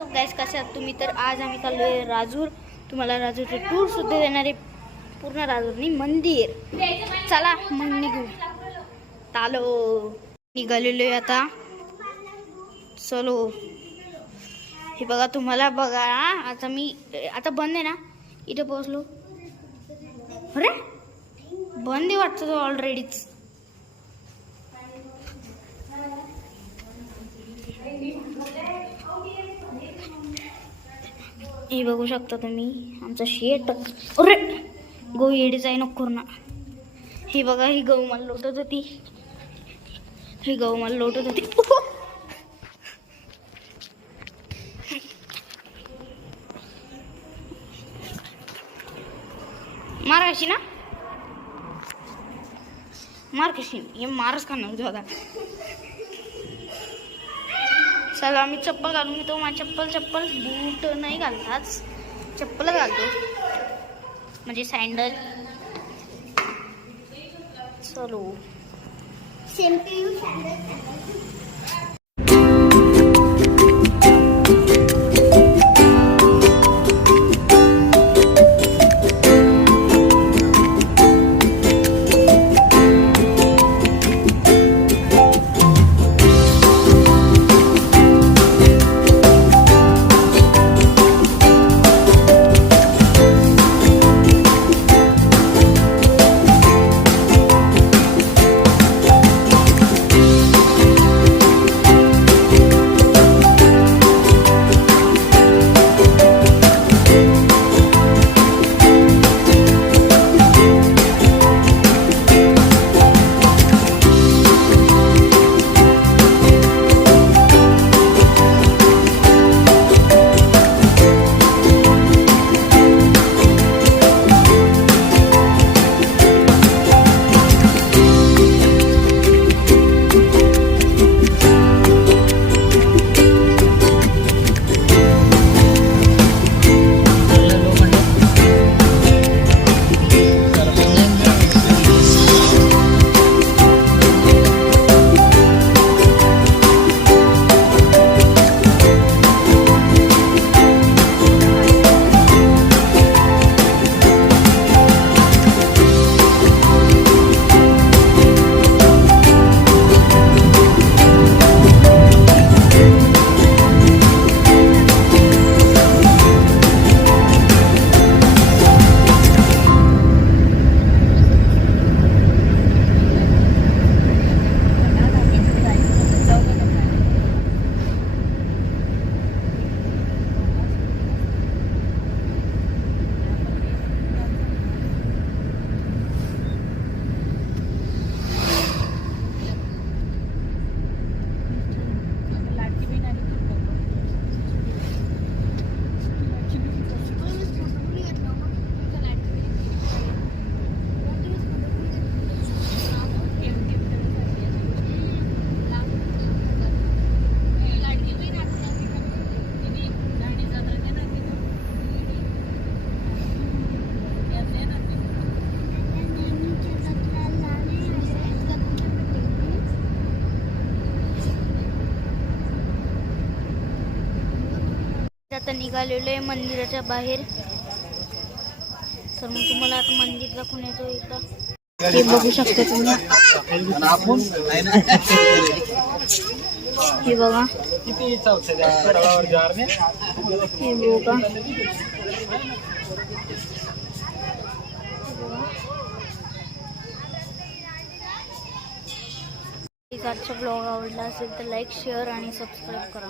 Guys कसे आहात तुम्ही? तर आज आम्ही चाललोय राजूर. तुम्हाला राजूरचे टूर सुद्धा देणारे पूर्ण राजूरनी मंदिर. चला मग निघू. चालो निघालेलो आहे आता. चलो हे बघा तुम्हाला बघा. आता मी आता बंद आहे ना, इथे पोहोचलो. अरे बंद आहे वाटतं तो ऑलरेडीच. हे बघू शकता तुम्ही आमचा शेट. अरे गहू येडीच आहे नको ना. हे बघा ही गहू मला लोटत होती. ही गहू मला लोटत होती. मार कशी ना, मार कशी हे मारच खाणार होतो आता. चला मी चप्पल घालून घेतो. माझी चप्पल बूट नाही घालताच, चप्पल घालतो म्हणजे सँडल. चलो आता निघालेलो आहे मंदिराच्या बाहेर. तर मग तुम्हाला आता मंदिर दाखवून येतो एकदा. हे बघू शकता तुम्ही. हे बघा हे बघा. आजचा ब्लॉग आवडला असेल तर लाईक, शेअर आणि सबस्क्राईब करा.